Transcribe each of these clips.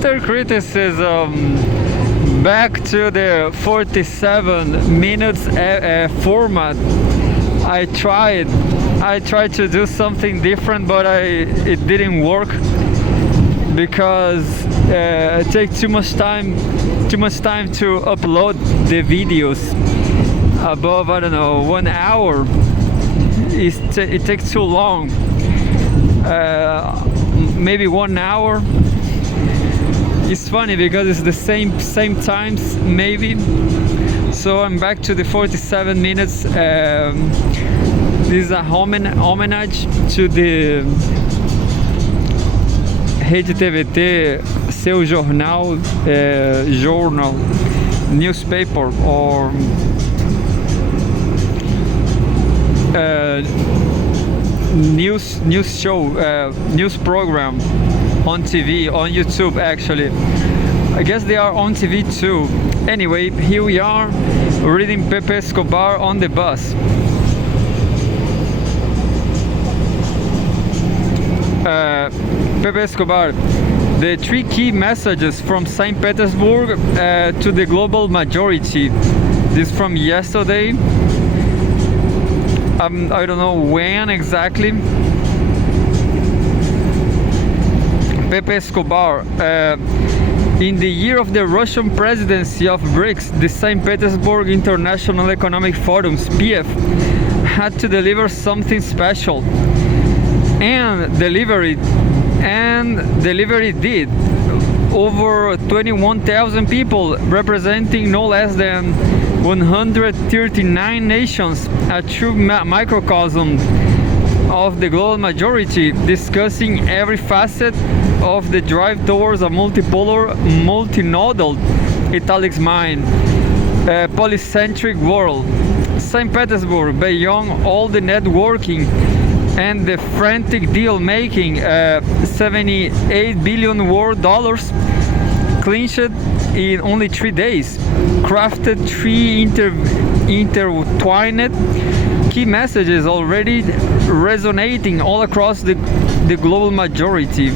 bitter criticism. Back to the 47 minutes format. I tried to do something different, but it didn't work because it takes too much time to upload the videos above, I don't know, 1 hour. It takes too long. Maybe 1 hour. It's funny because it's the same times maybe. So I'm back to the 47 minutes. This is a homage to the Rede TVT, seu jornal, journal, newspaper, or news show, news program on TV, on YouTube actually. I guess they are on TV too. Anyway, here we are reading Pepe Escobar on the bus. Pepe Escobar, the 3 key messages from St. Petersburg to the global majority. This from yesterday. I don't know when exactly. Pepe Escobar. In the year of the Russian presidency of BRICS, the St. Petersburg International Economic Forum's PF had to deliver something special. And delivery did. Over 21,000 people, representing no less than 139 nations, a true microcosm of the global majority, discussing every facet of the drive towards a multipolar, multinodal, italics mind, polycentric world. St. Petersburg, beyond all the networking and the frantic deal making, $78 billion world dollars clinched in only 3 days, crafted 3 intertwined key messages already resonating all across the global majority.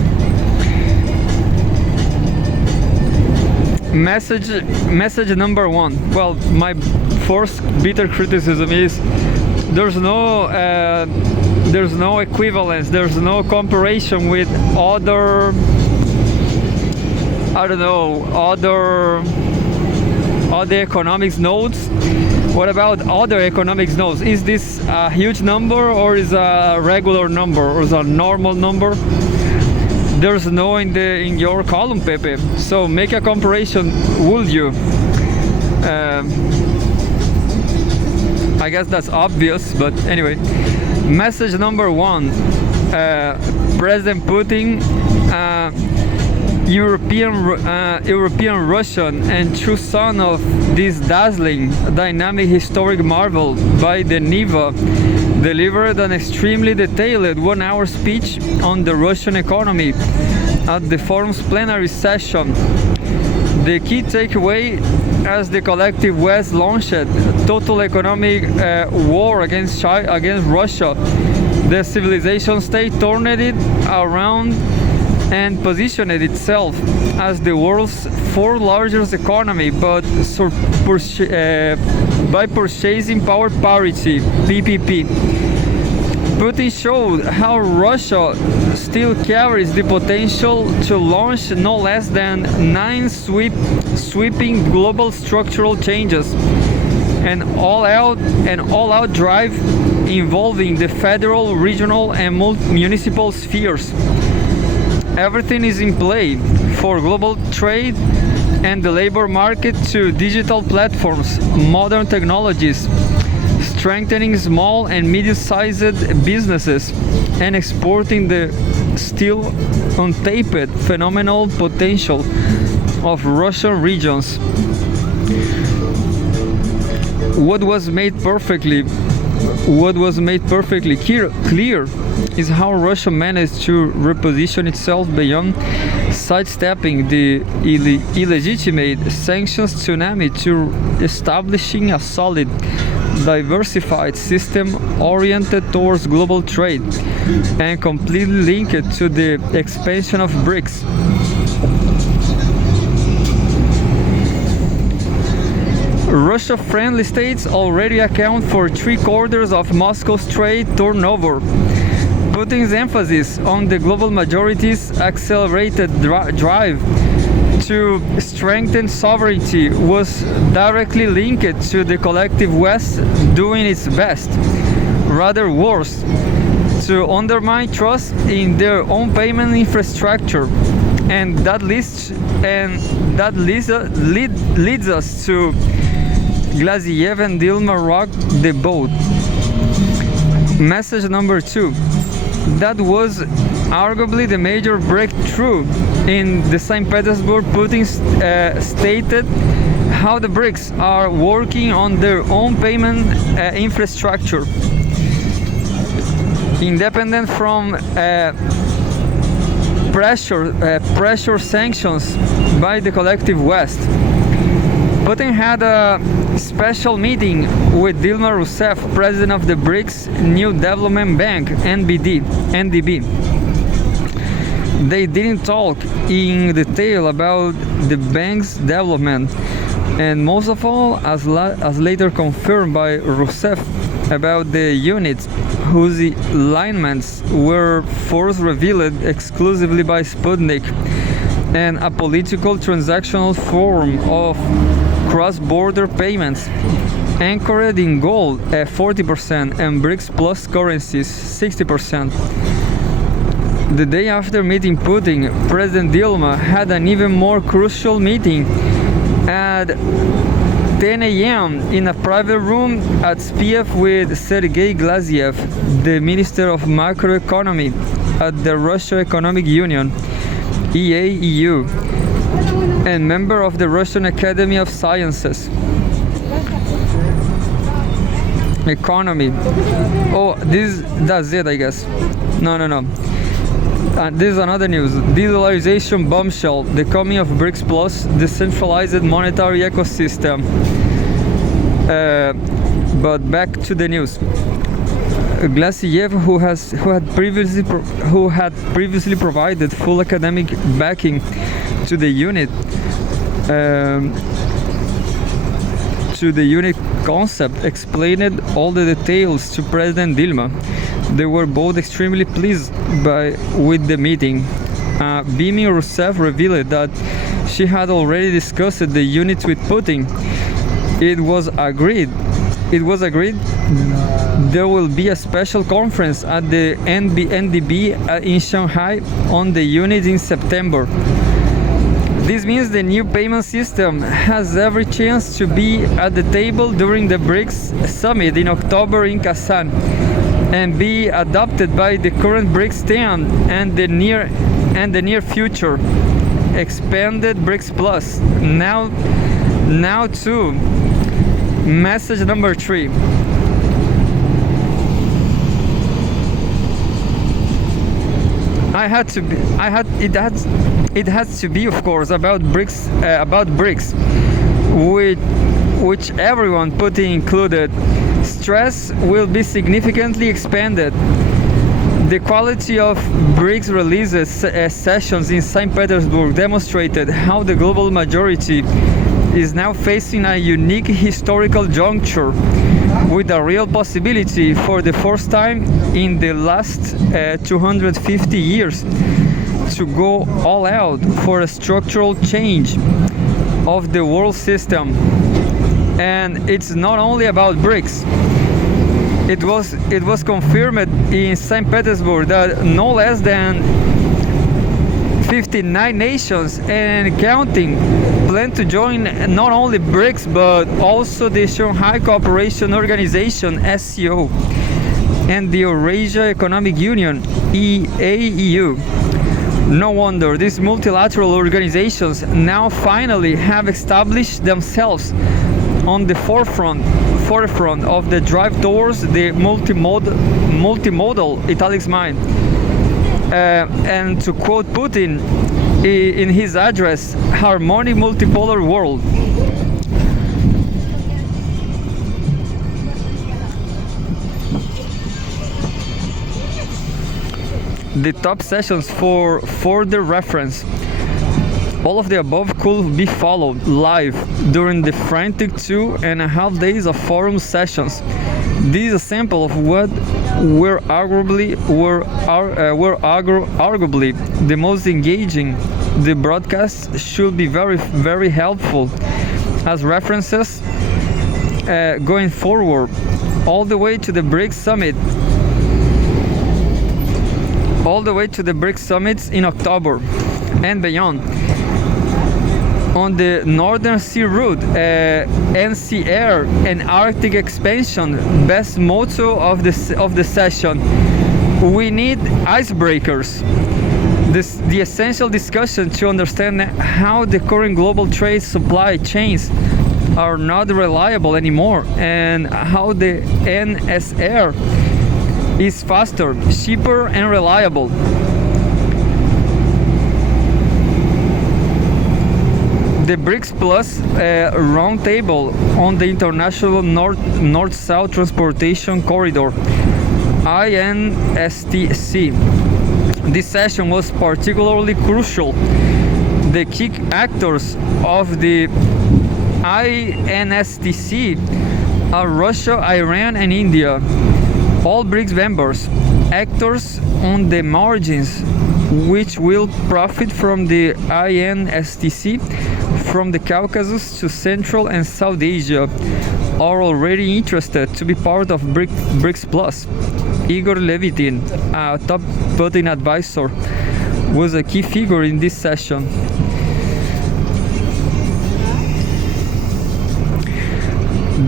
Message number 1. Well, my first bitter criticism is there's no equivalence, there's no comparison with other, I don't know, other economics nodes. What about other economics nodes? Is this a huge number, or is a regular number, or is a normal number? There's no in your column, Pepe. So make a comparison, would you? I guess that's obvious, but anyway. Message number 1. President Putin, European Russian and true son of this dazzling, dynamic, historic marvel by the Niva, delivered an extremely detailed 1-hour speech on the Russian economy at the forum's plenary session. The key takeaway, as the collective West launched a total economic war against Russia, the civilization state turned it around and positioned itself as the world's 4th largest economy, but by purchasing power parity (PPP). Putin showed how Russia still carries the potential to launch no less than 9 sweeping global structural changes, an all-out drive involving the federal, regional, and municipal spheres. Everything is in play, for global trade and the labor market to digital platforms, modern technologies, strengthening small and medium-sized businesses, and exporting the still untapped phenomenal potential of Russian regions. What was made perfectly clear is how Russia managed to reposition itself beyond sidestepping the illegitimate sanctions tsunami to establishing a solid, diversified system oriented towards global trade and completely linked to the expansion of BRICS. Russia-friendly states already account for 3/4 of Moscow's trade turnover. Putin's emphasis on the global majority's accelerated drive to strengthen sovereignty was directly linked to the collective West doing its best, rather worse, to undermine trust in their own payment infrastructure, and that leads us to Glaziev and Dilma rock the boat. Message number 2. That was arguably the major breakthrough in the St. Petersburg. Putin stated how the BRICS are working on their own payment infrastructure, independent from pressure sanctions by the collective West. Putin had a special meeting with Dilma Rousseff, president of the BRICS New Development Bank, NDB. They didn't talk in detail about the bank's development, and most of all, as later confirmed by Rousseff, about the units whose alignments were first revealed exclusively by Sputnik, and a political transactional form of cross-border payments anchored in gold at 40% and BRICS plus currencies 60%. The day after meeting Putin, President Dilma had an even more crucial meeting at 10 a.m. in a private room at SPF with Sergei Glaziev, the Minister of Macroeconomy at the Russia Economic Union, EAEU, and member of the Russian Academy of Sciences. Economy. Oh, that's it, I guess. No. This is another news. Digitalization bombshell. The coming of BRICS Plus, decentralized monetary ecosystem. But back to the news. Glaziev, who had previously provided full academic backing to the unit concept, explained all the details to President Dilma. They were both extremely pleased with the meeting. Beaming, Rousseff revealed that she had already discussed the unit with Putin. It was agreed there will be a special conference at the NDB in Shanghai on the unit in September. This means the new payment system has every chance to be at the table during the BRICS summit in October in Kazan, and be adopted by the current BRICS 10 and the near future expanded BRICS Plus. Now to message number 3. It has to be, of course, about BRICS, which everyone, Putin included. Stress will be significantly expanded. The quality of BRICS releases sessions in St. Petersburg demonstrated how the global majority is now facing a unique historical juncture, with a real possibility for the first time in the last 250 years to go all out for a structural change of the world system. And it's not only about BRICS. It was confirmed in St. Petersburg that no less than 59 nations and counting plan to join not only BRICS but also the Shanghai Cooperation Organization (SCO) and the Eurasia Economic Union (EAEU). No wonder these multilateral organizations now finally have established themselves on the forefront of the drive towards the multimodal italics mind. And to quote Putin in his address, harmonic multipolar world. The top sessions for further reference. All of the above could be followed live during the frantic 2.5 days of forum sessions. This is a sample of what were arguably the most engaging. The broadcast should be very, very helpful as references going forward, all the way to the BRICS summit. All the way to the BRICS summits in October and beyond. On the Northern Sea Route, NCR and Arctic expansion, best motto of the session. We need icebreakers. The essential discussion to understand how the current global trade supply chains are not reliable anymore, and how the NSR is faster, cheaper, and reliable. The BRICS Plus roundtable on the International North-South Transportation Corridor, INSTC. This session was particularly crucial. The key actors of the INSTC are Russia, Iran, and India. All BRICS members, actors on the margins, which will profit from the INSTC, from the Caucasus to Central and South Asia, are already interested to be part of BRICS Plus. Igor Levitin, a top Putin advisor, was a key figure in this session.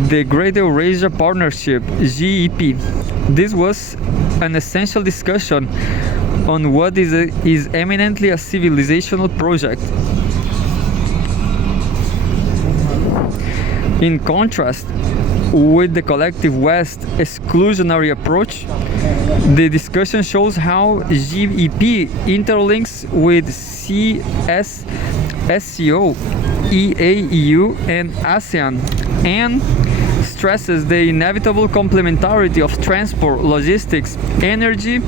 The Great Eurasia Partnership, GEP. This was an essential discussion on what is eminently a civilizational project. In contrast with the collective West exclusionary approach, the discussion shows how GEP interlinks with SCO, EAEU, and ASEAN, and stresses the inevitable complementarity of transport, logistics, energy,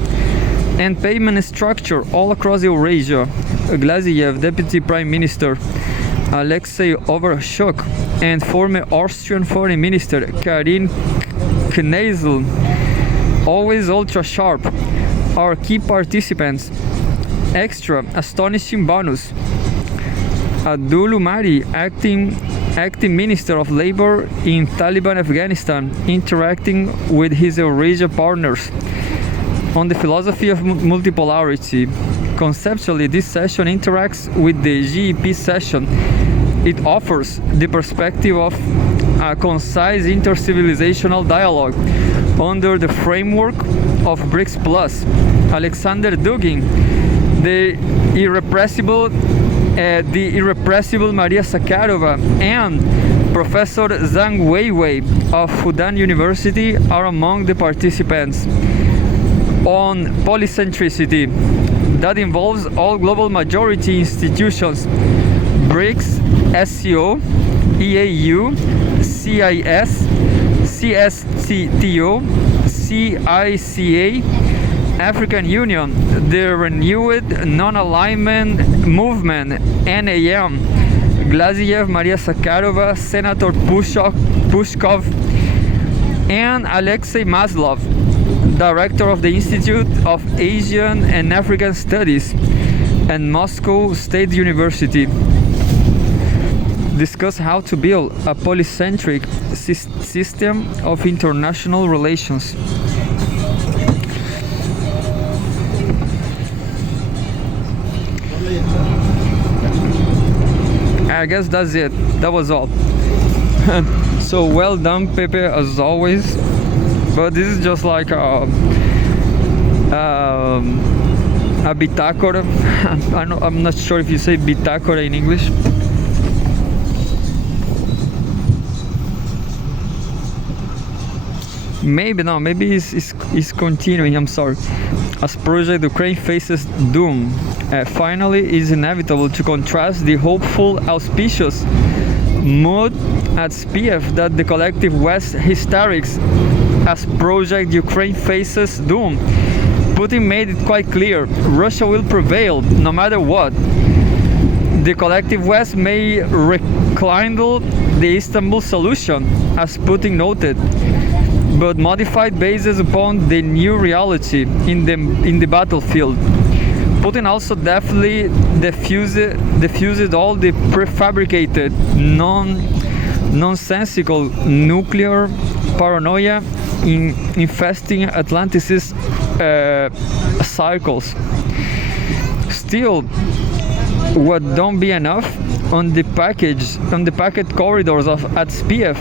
and payment structure all across Eurasia. Glaziev, Deputy Prime Minister, Alexei Overshuk, and former Austrian Foreign Minister Karin Kneisel, always ultra sharp, are key participants. Extra astonishing bonus: Abdul Umari, acting Minister of Labor in Taliban Afghanistan, interacting with his Eurasia partners on the philosophy of multipolarity. Conceptually, this session interacts with the GEP session. It offers the perspective of a concise intercivilizational dialogue under the framework of BRICS Plus. Alexander Dugin, the irrepressible Maria Sakharova, and Professor Zhang Weiwei of Fudan University are among the participants. On polycentricity, that involves all global majority institutions: BRICS, SCO, EAU, CIS, CSTO, CICA, African Union, the Renewed Non-Alignment Movement, NAM, Glaziev, Maria Sakharova, Senator Pushkov, and Alexei Maslov, Director of the Institute of Asian and African Studies at Moscow State University, discuss how to build a polycentric system of international relations. I guess that's it. That was all. So well done, Pepe, as always. But this is just like a bitácora. I'm not sure if you say bitácora in English. Maybe no, maybe it's continuing. I'm sorry. As Project Ukraine faces doom, finally it is inevitable to contrast the hopeful, auspicious mood at SPF that the collective West hysterics as Project Ukraine faces doom. Putin made it quite clear: Russia will prevail no matter what. The collective West may rekindle the Istanbul solution, as Putin noted, but modified basis upon the new reality in the battlefield. Putin also deftly diffused all the prefabricated, nonsensical nuclear paranoia infesting Atlanticist cycles. Still, what don't be enough on the packet corridors at SPF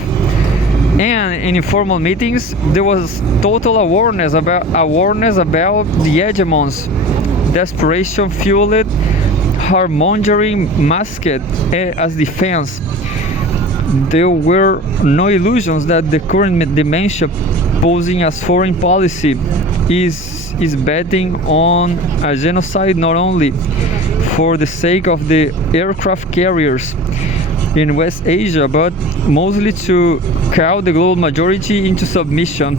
and in informal meetings, there was total awareness about the hegemons. Desperation fueled harmongering masked as defense. There were no illusions that the current dementia posing as foreign policy is betting on a genocide not only for the sake of the aircraft carriers in West Asia, but mostly to cow the global majority into submission.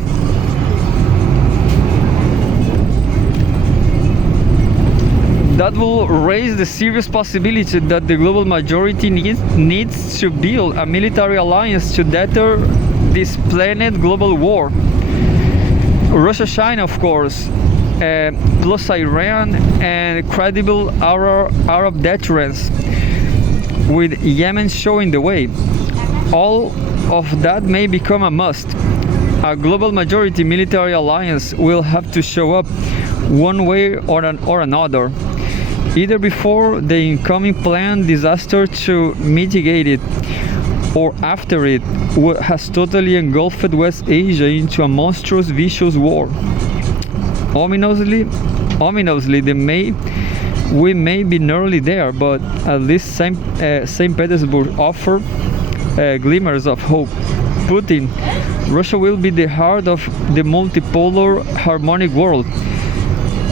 That will raise the serious possibility that the global majority needs to build a military alliance to deter this planned global war. Russia, China, of course, plus Iran and credible Arab deterrence, with Yemen showing the way. All of that may become a must. A global majority military alliance will have to show up one way or another, either before the incoming planned disaster to mitigate it, or after it has totally engulfed West Asia into a monstrous, vicious war. Ominously, we may be nearly there, but at least St. Petersburg offer glimmers of hope. Putin, Russia will be the heart of the multipolar, harmonic world.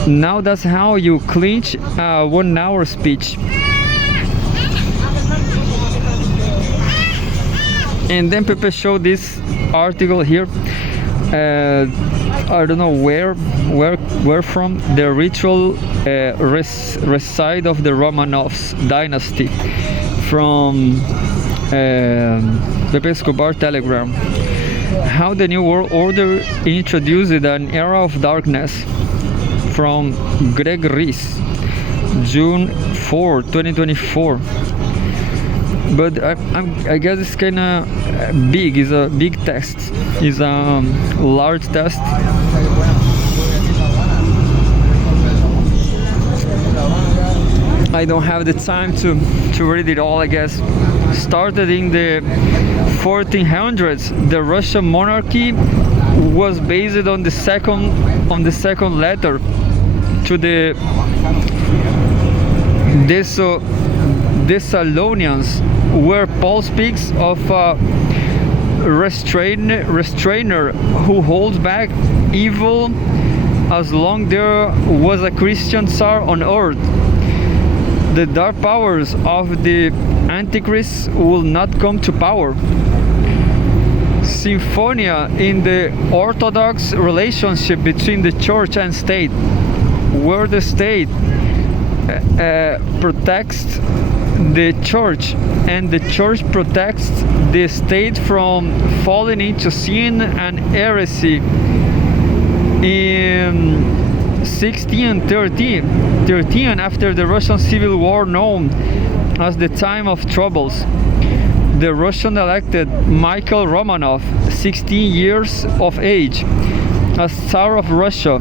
Now that's how you clinch a 1 hour speech. And then Pepe showed this article here. I don't know where from. The ritual reside of the Romanovs dynasty from Pepe Escobar Telegram. How the New World Order introduced an era of darkness, from Greg Rees, June 4, 2024. But I guess it's kind of big. It's a big text. It's a large text. I don't have the time to read it all, I guess. Started in the 1400s, the Russian monarchy was based on the second letter to the Thessalonians, where Paul speaks of a restrainer who holds back evil as long there was a Christian Tsar on earth. The dark powers of the Antichrist will not come to power. Symphonia in the orthodox relationship between the church and state, where the state protects the church and the church protects the state from falling into sin and heresy. In 1613, after the Russian Civil War, known as the Time of Troubles, the Russian elected Michael Romanov, 16 years of age, as Tsar of Russia,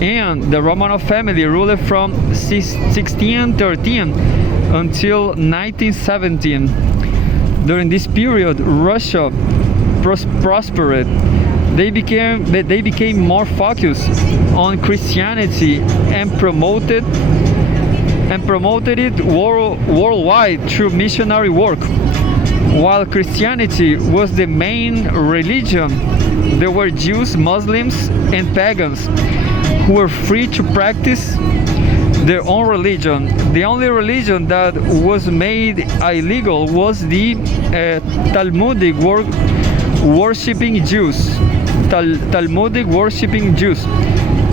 and the Romanov family ruled from 1613 until 1917. During this period, Russia prospered. They became more focused on Christianity and promoted it worldwide through missionary work. While Christianity was the main religion, there were Jews, Muslims, and pagans who were free to practice their own religion. The only religion that was made illegal was the Talmudic worshipping Jews.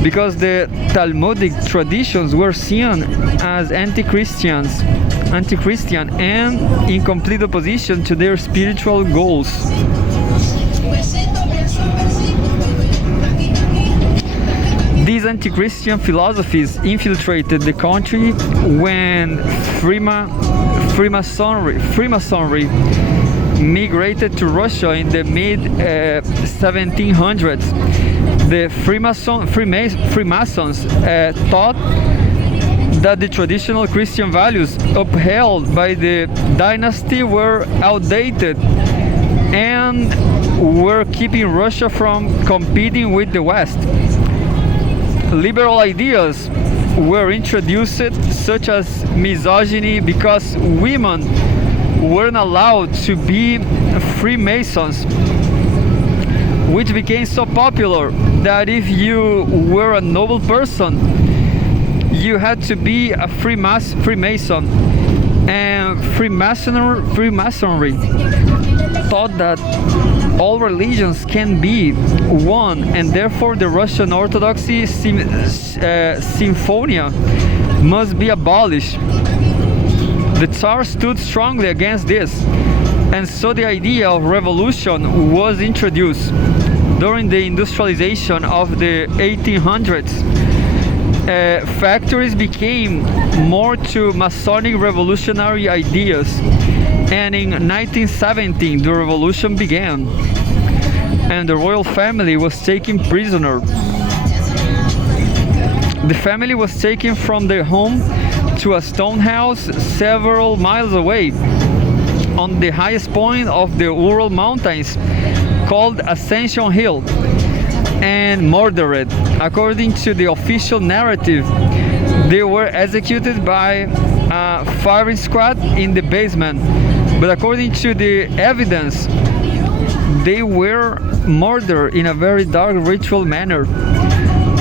because the Talmudic traditions were seen as anti-Christian and in complete opposition to their spiritual goals. These anti-Christian philosophies infiltrated the country when Freemasonry migrated to Russia in the mid 1700s. The Freemasons thought that the traditional Christian values upheld by the dynasty were outdated and were keeping Russia from competing with the West. Liberal ideas were introduced, such as misogyny, because women weren't allowed to be Freemasons, which became so popular that if you were a noble person, you had to be a Freemason. And Freemasonry thought that all religions can be one, and therefore the Russian Orthodoxy Symphonia must be abolished. The Tsar stood strongly against this, and so the idea of revolution was introduced. During the industrialization of the 1800s, factories became more to Masonic revolutionary ideas, and in 1917 the revolution began, and the royal family was taken prisoner. The family was taken from their home to a stone house several miles away on the highest point of the Ural Mountains, called Ascension Hill, and murdered. According to the official narrative, they were executed by a firing squad in the basement, but according to the evidence, they were murdered in a very dark ritual manner.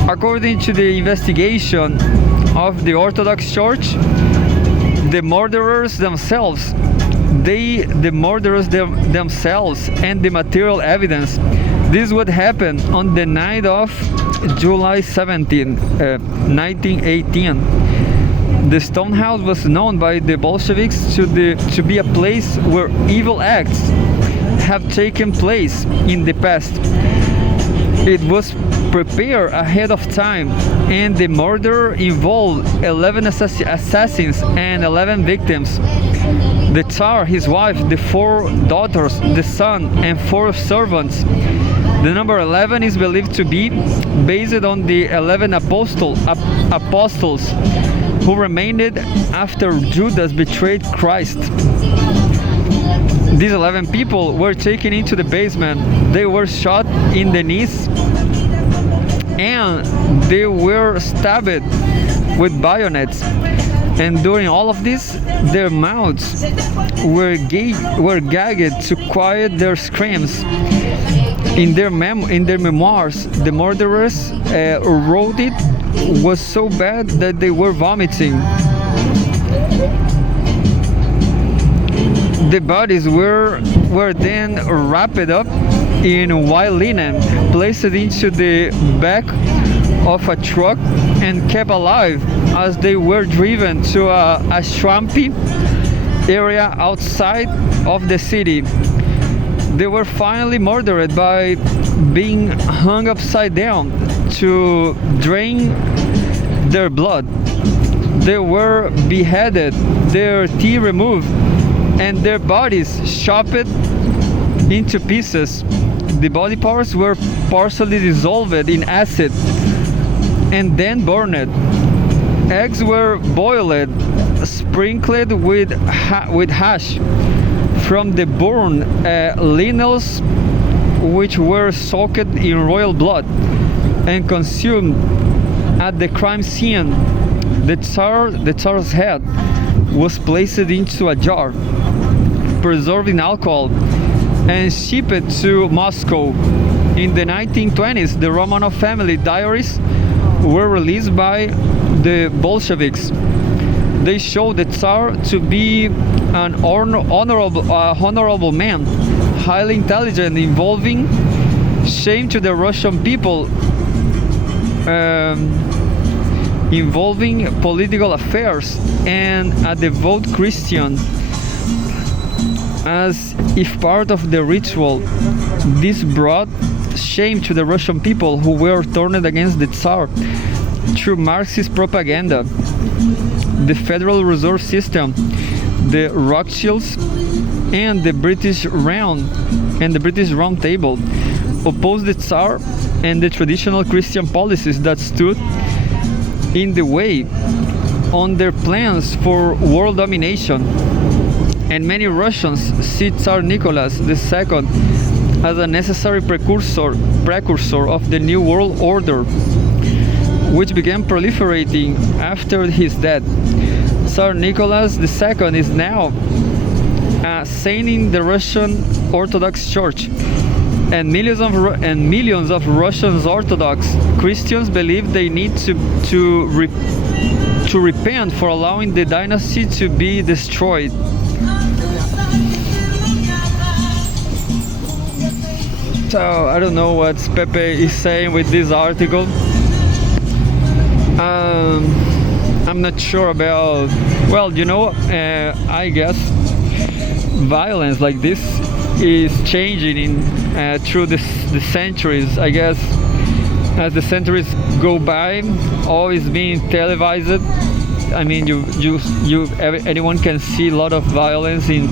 According to the investigation of the Orthodox Church, the murderers themselves and the material evidence. This would happen on the night of July 17, 1918. The stone house was known by the Bolsheviks to be a place where evil acts have taken place in the past. It was prepared ahead of time, and the murder involved 11 assassins and 11 victims. The Tsar, his wife, the 4 daughters, the son, and 4 servants. The number 11 is believed to be based on the 11 apostles who remained after Judas betrayed Christ. These 11 people were taken into the basement. They were shot in the knees and they were stabbed with bayonets. And during all of this, their mouths were gagged to quiet their screams. In their memoirs, the murderers wrote it was so bad that they were vomiting. The bodies were then wrapped up in white linen, placed into the back of a truck, and kept alive as they were driven to a swampy area outside of the city. They were finally murdered by being hung upside down to drain their blood. They were beheaded, their teeth removed, and their bodies chopped into pieces. The body parts were partially dissolved in acid and then burned. Eggs were boiled, sprinkled with hash from the burned lentils, which were soaked in royal blood, and consumed at the crime scene. The Tsar's head was placed into a jar, preserved in alcohol, and shipped to Moscow. In the 1920s, the Romanov family diaries were released by the Bolsheviks. They showed the Tsar to be an honorable man, highly intelligent, involving shame to the Russian people, involving political affairs, and a devout Christian. As if part of the ritual, this brought shame to the Russian people who were turned against the Tsar through Marxist propaganda. The Federal Reserve System, the Rothschilds, and the British Round Table opposed the Tsar and the traditional Christian policies that stood in the way on their plans for world domination. And many Russians see Tsar Nicholas II as a necessary precursor of the New World Order, which began proliferating after his death. Tsar Nicholas II is now a saint in the Russian Orthodox Church, and millions of Russian Orthodox Christians believe they need to repent for allowing the dynasty to be destroyed. So I don't know what Pepe is saying with this article. I'm not sure about, well, I guess violence like this is changing through the centuries. I guess as the centuries go by, always being televised. I mean, anyone can see a lot of violence in